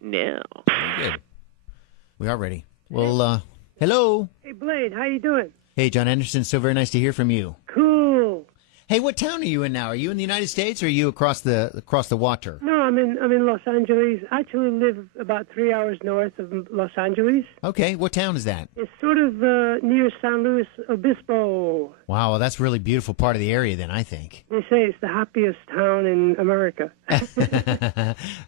now. Very good. We are ready. Well, hello. Hey, Blade, how you doing? Hey, Jon Anderson. So very nice to hear from you. Cool. Hey, what town are you in now? Are you in the United States or are you across the water? No, I'm in Los Angeles. I actually live about 3 hours north of Los Angeles. Okay, what town is that? It's sort of near San Luis Obispo. Wow, well, that's a really beautiful part of the area then, I think. They say it's the happiest town in America.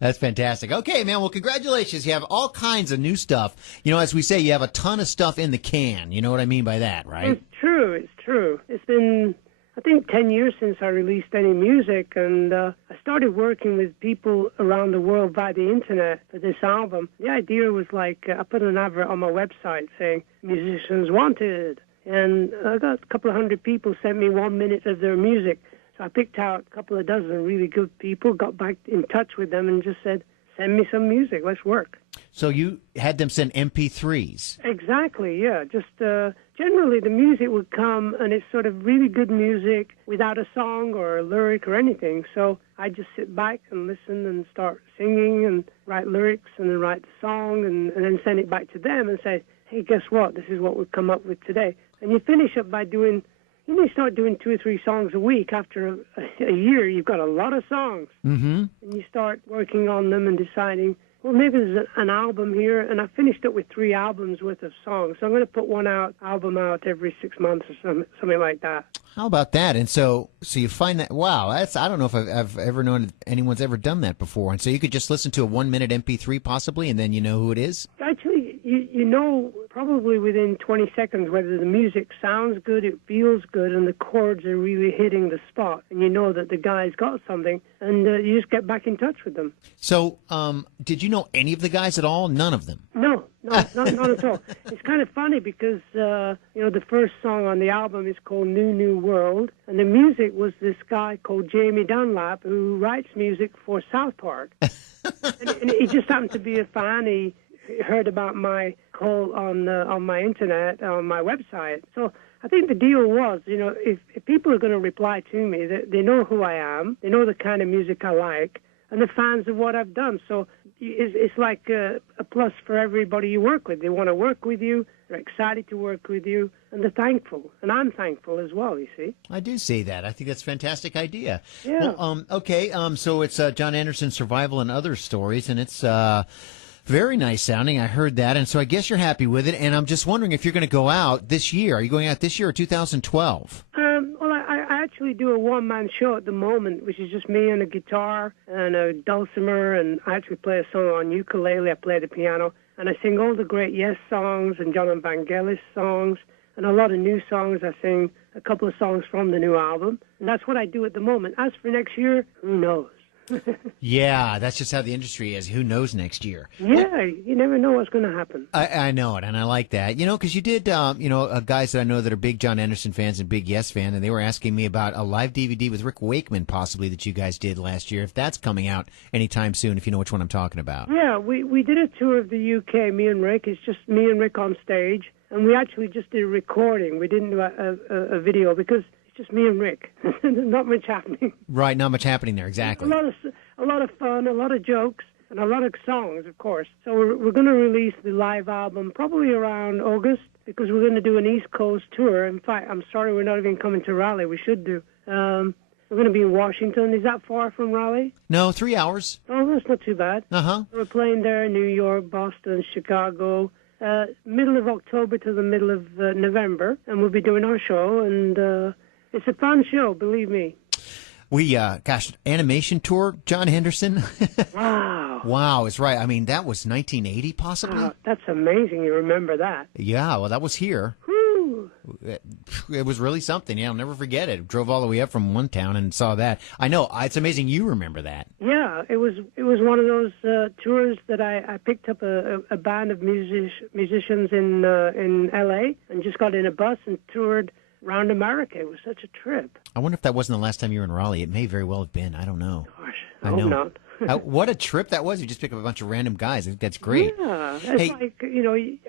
That's fantastic. Okay, man, well, congratulations. You have all kinds of new stuff. You know, as we say, you have a ton of stuff in the can. You know what I mean by that, right? It's true. It's been, I think, 10 years since I released any music, and I started working with people around the world via the internet for this album. The idea was like, I put an advert on my website saying, musicians wanted, and I got a couple of hundred people sent me 1 minute of their music. So I picked out a couple of dozen really good people, got back in touch with them, and just said, send me some music, let's work. So you had them send MP3s? Exactly, yeah. Just generally the music would come, and it's sort of really good music without a song or a lyric or anything. So I just sit back and listen and start singing and write lyrics and then write the song and then send it back to them and say, hey, guess what? This is what we've come up with today. And you finish up by doing, you start doing 2 or 3 songs a week. After a year, you've got a lot of songs. Mm-hmm. And you start working on them and deciding, well, maybe there's an album here, and I finished up with 3 albums worth of songs. So I'm going to put one album out every 6 months or something like that. How about that? And so you find that, wow, I don't know if I've ever known anyone's ever done that before. And so you could just listen to a 1 minute MP3 possibly, and then you know who it is? Actually, you know probably within 20 seconds whether the music sounds good, it feels good, and the chords are really hitting the spot. And you know that the guy's got something, and you just get back in touch with them. So did you know any of the guys at all? None of them? No, not at all. It's kind of funny because, the first song on the album is called New World, and the music was this guy called Jamie Dunlap who writes music for South Park. and he just happened to be a fan. He heard about my call on my internet, on my website. So I think the deal was, if people are going to reply to me, they know who I am, they know the kind of music I like, and they're fans of what I've done. So it's like a plus for everybody you work with. They want to work with you, they're excited to work with you, and they're thankful. And I'm thankful as well, you see. I do see that. I think that's a fantastic idea. Yeah. Well, okay, so it's Jon Anderson, Survival and Other Stories, and it's very nice sounding. I heard that, and so I guess you're happy with it. And I'm just wondering if you're going to go out this year. Are you going out this year or 2012? Well, I actually do a one-man show at the moment, which is just me and a guitar and a dulcimer, and I actually play a song on ukulele. I play the piano, and I sing all the great Yes songs and John and Vangelis songs, and a lot of new songs. I sing a couple of songs from the new album, and that's what I do at the moment. As for next year, who knows? Yeah, that's just how the industry is. Who knows next year? Yeah, you never know what's going to happen. I know it, and I like that. Because you did, guys that I know that are big Jon Anderson fans and big Yes fan, and they were asking me about a live DVD with Rick Wakeman possibly that you guys did last year, if that's coming out anytime soon, if you know which one I'm talking about. Yeah, we did a tour of the UK, me and Rick. It's just me and Rick on stage, and we actually just did a recording. We didn't do a video because it's just me and Rick. Not much happening. Right, not much happening there, exactly. A lot of fun, a lot of jokes, and a lot of songs, of course. So we're going to release the live album probably around August because we're going to do an East Coast tour. In fact, I'm sorry we're not even coming to Raleigh. We should do. We're going to be in Washington. Is that far from Raleigh? No, 3 hours. Oh, that's not too bad. Uh-huh. We're playing there in New York, Boston, Chicago, middle of October to the middle of November, and we'll be doing our show, and it's a fun show, believe me. We, animation tour, Jon Anderson. Wow. Wow, it's right. I mean, that was 1980 possibly? That's amazing you remember that. Yeah, well, that was here. Whew. It was really something. Yeah, I'll never forget it. Drove all the way up from one town and saw that. I know. It's amazing you remember that. Yeah, it was one of those tours that I picked up a band of musicians in L.A. and just got in a bus and toured around America. It was such a trip. I wonder if that wasn't the last time you were in Raleigh. It may very well have been. I don't know. Gosh, I hope not. What a trip that was. You just pick up a bunch of random guys. I think that's great. Yeah. It's like,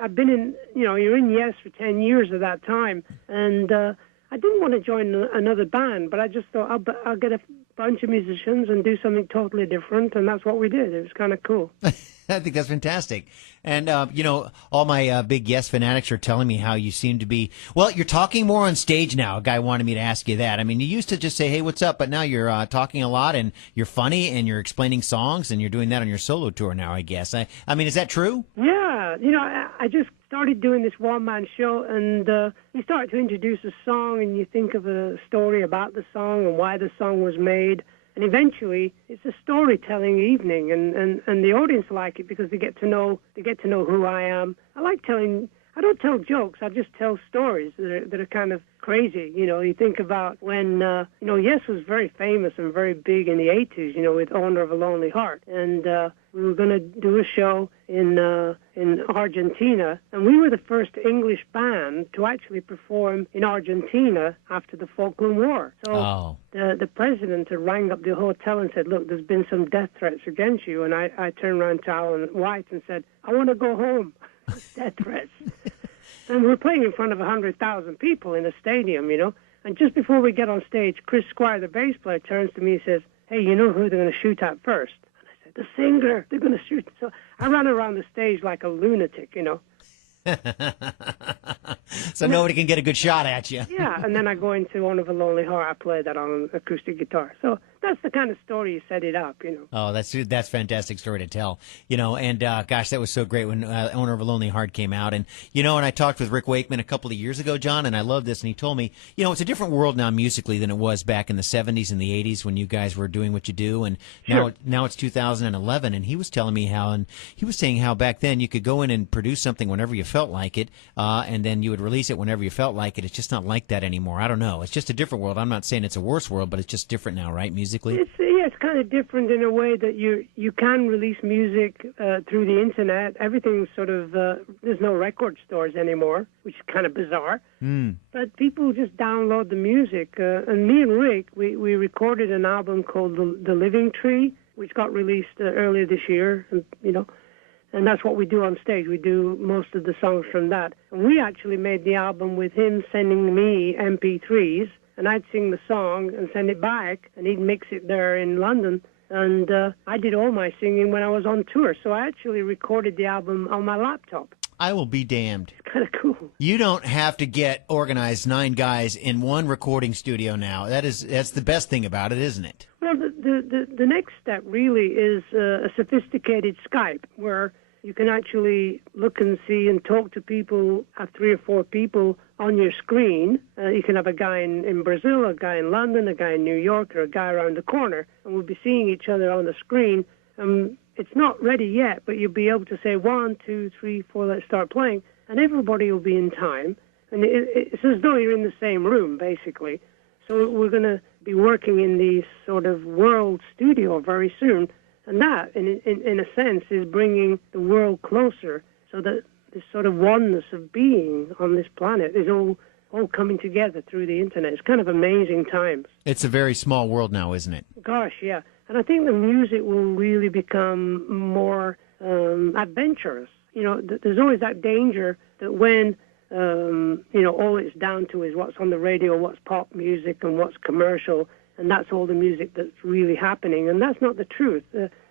I've been in, you're in Yes for 10 years at that time. And I didn't want to join another band, but I just thought I'll get bunch of musicians and do something totally different, and that's what we did. It was kind of cool. I think that's fantastic. And, all my big Yes fanatics are telling me how you seem to be, well, you're talking more on stage now. A guy wanted me to ask you that. I mean, you used to just say, hey, what's up? But now you're talking a lot, and you're funny, and you're explaining songs, and you're doing that on your solo tour now, I guess. I mean, is that true? Yeah. I just started doing this one-man show, and you start to introduce a song, and you think of a story about the song and why the song was made. And eventually, it's a storytelling evening, and the audience like it because they get to know who I am. I don't tell jokes. I just tell stories that are kind of crazy. You think about when Yes was very famous and very big in the 80s. With Owner of a Lonely Heart, and we were going to do a show in Argentina, and we were the first English band to actually perform in Argentina after the Falkland War. So the president had rang up the hotel and said, look, there's been some death threats against you. And I turned around to Alan White and said, I want to go home. Death threats. And we're playing in front of 100,000 people in a stadium, And just before we get on stage, Chris Squire, the bass player, turns to me and says, hey, you know who they're going to shoot at first? The singer. They're going to shoot. So I ran around the stage like a lunatic, So nobody can get a good shot at you. Yeah, and then I go into One of a Lonely Heart. I play that on an acoustic guitar. So that's the kind of story you set it up, Oh, that's a fantastic story to tell, and gosh, that was so great when Owner of a Lonely Heart came out. And, and I talked with Rick Wakeman a couple of years ago, John, and I love this. And he told me, it's a different world now musically than it was back in the 70s and the 80s when you guys were doing what you do. And now it's 2011. And he was telling me and he was saying how back then you could go in and produce something whenever you felt like it, and then you would release it whenever you felt like it. It's just not like that anymore. I don't know. It's just a different world. I'm not saying it's a worse world, but it's just different now, right, musically? It's kind of different in a way that you can release music through the internet. Everything's sort of, there's no record stores anymore, which is kind of bizarre. But people just download the music. And me and Rick, we recorded an album called The Living Tree, which got released earlier this year, and that's what we do on stage. We do most of the songs from that. And we actually made the album with him sending me MP3s, and I'd sing the song and send it back, and he'd mix it there in London. And I did all my singing when I was on tour, so I actually recorded the album on my laptop. I will be damned. It's kind of cool. You don't have to get organized 9 guys in one recording studio now. That's the best thing about it, isn't it? Well, the next step really is a sophisticated Skype, where you can actually look and see and talk to people, have 3 or 4 people on your screen. You can have a guy in Brazil, a guy in London, a guy in New York, or a guy around the corner, and we'll be seeing each other on the screen. It's not ready yet, but you'll be able to say 1, 2, 3, 4, let's start playing, and everybody will be in time. And it's as though you're in the same room, basically. So we're going to be working in the sort of world studio very soon. And that, in a sense, is bringing the world closer, so that this sort of oneness of being on this planet is all coming together through the internet. It's kind of amazing times. It's a very small world now, isn't it? Gosh, yeah. And I think the music will really become more adventurous. There's always that danger that when, all it's down to is what's on the radio, what's pop music and what's commercial, and that's all the music that's really happening. And that's not the truth.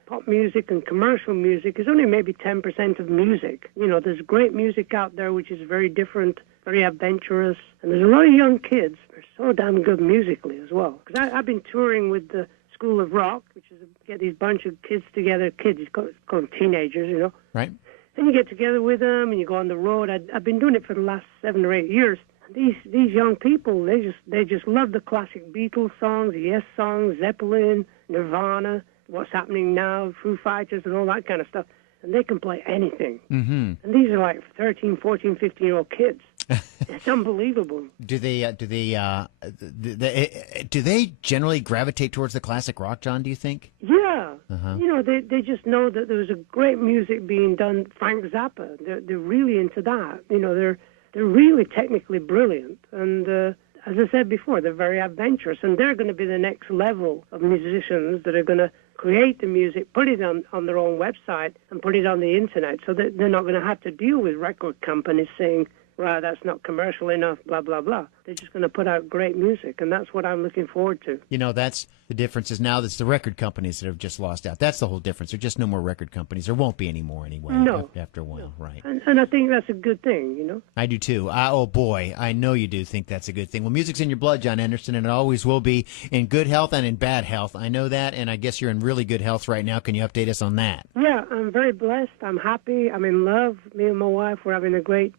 Pop music and commercial music is only maybe 10% of music. There's great music out there which is very different, very adventurous, and there's a lot of young kids who are so damn good musically as well. Because I've been touring with the School of Rock, which is get these bunch of kids together. Kids, you call them teenagers, Right. And you get together with them and you go on the road. I've been doing it for the last 7 or 8 years. These young people, they just love the classic Beatles songs, Yes songs, Zeppelin, Nirvana, What's Happening Now, Foo Fighters, and all that kind of stuff. And they can play anything. Mm-hmm. And these are like 13, 14, 15-year-old kids. It's unbelievable. Do they generally gravitate towards the classic rock, John, do you think? Yeah. Uh-huh. They just know that there was a great music being done. Frank Zappa, they're really into that. They're really technically brilliant. And as I said before, they're very adventurous. And they're going to be the next level of musicians that are going to create the music, put it on their own website, and put it on the internet, so that they're not going to have to deal with record companies saying, well, that's not commercial enough, blah, blah, blah. They're just going to put out great music, and that's what I'm looking forward to. You know, that's the difference is now that's the record companies that have just lost out. That's the whole difference. There are just no more record companies. There won't be any more anyway. No. After a while, right. And I think that's a good thing, you know? I do too. Oh boy, I know you do think that's a good thing. Well, music's in your blood, Jon Anderson, and it always will be, in good health and in bad health. I know that, and I guess you're in really good health right now. Can you update us on that? Yeah, I'm very blessed. I'm happy. I'm in love. Me and my wife, we're having a great,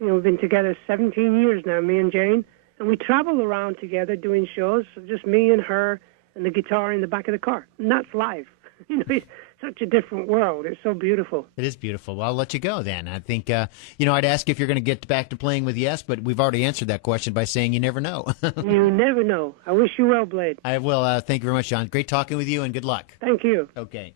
we've been together 17 years now, me and Jane. And we travel around together doing shows, so just me and her and the guitar in the back of the car. And that's life. It's such a different world. It's so beautiful. It is beautiful. Well, I'll let you go then. I think, I'd ask if you're going to get back to playing with Yes, but we've already answered that question by saying you never know. You never know. I wish you well, Blade. I will. Thank you very much, Jon. Great talking with you, and good luck. Thank you. Okay.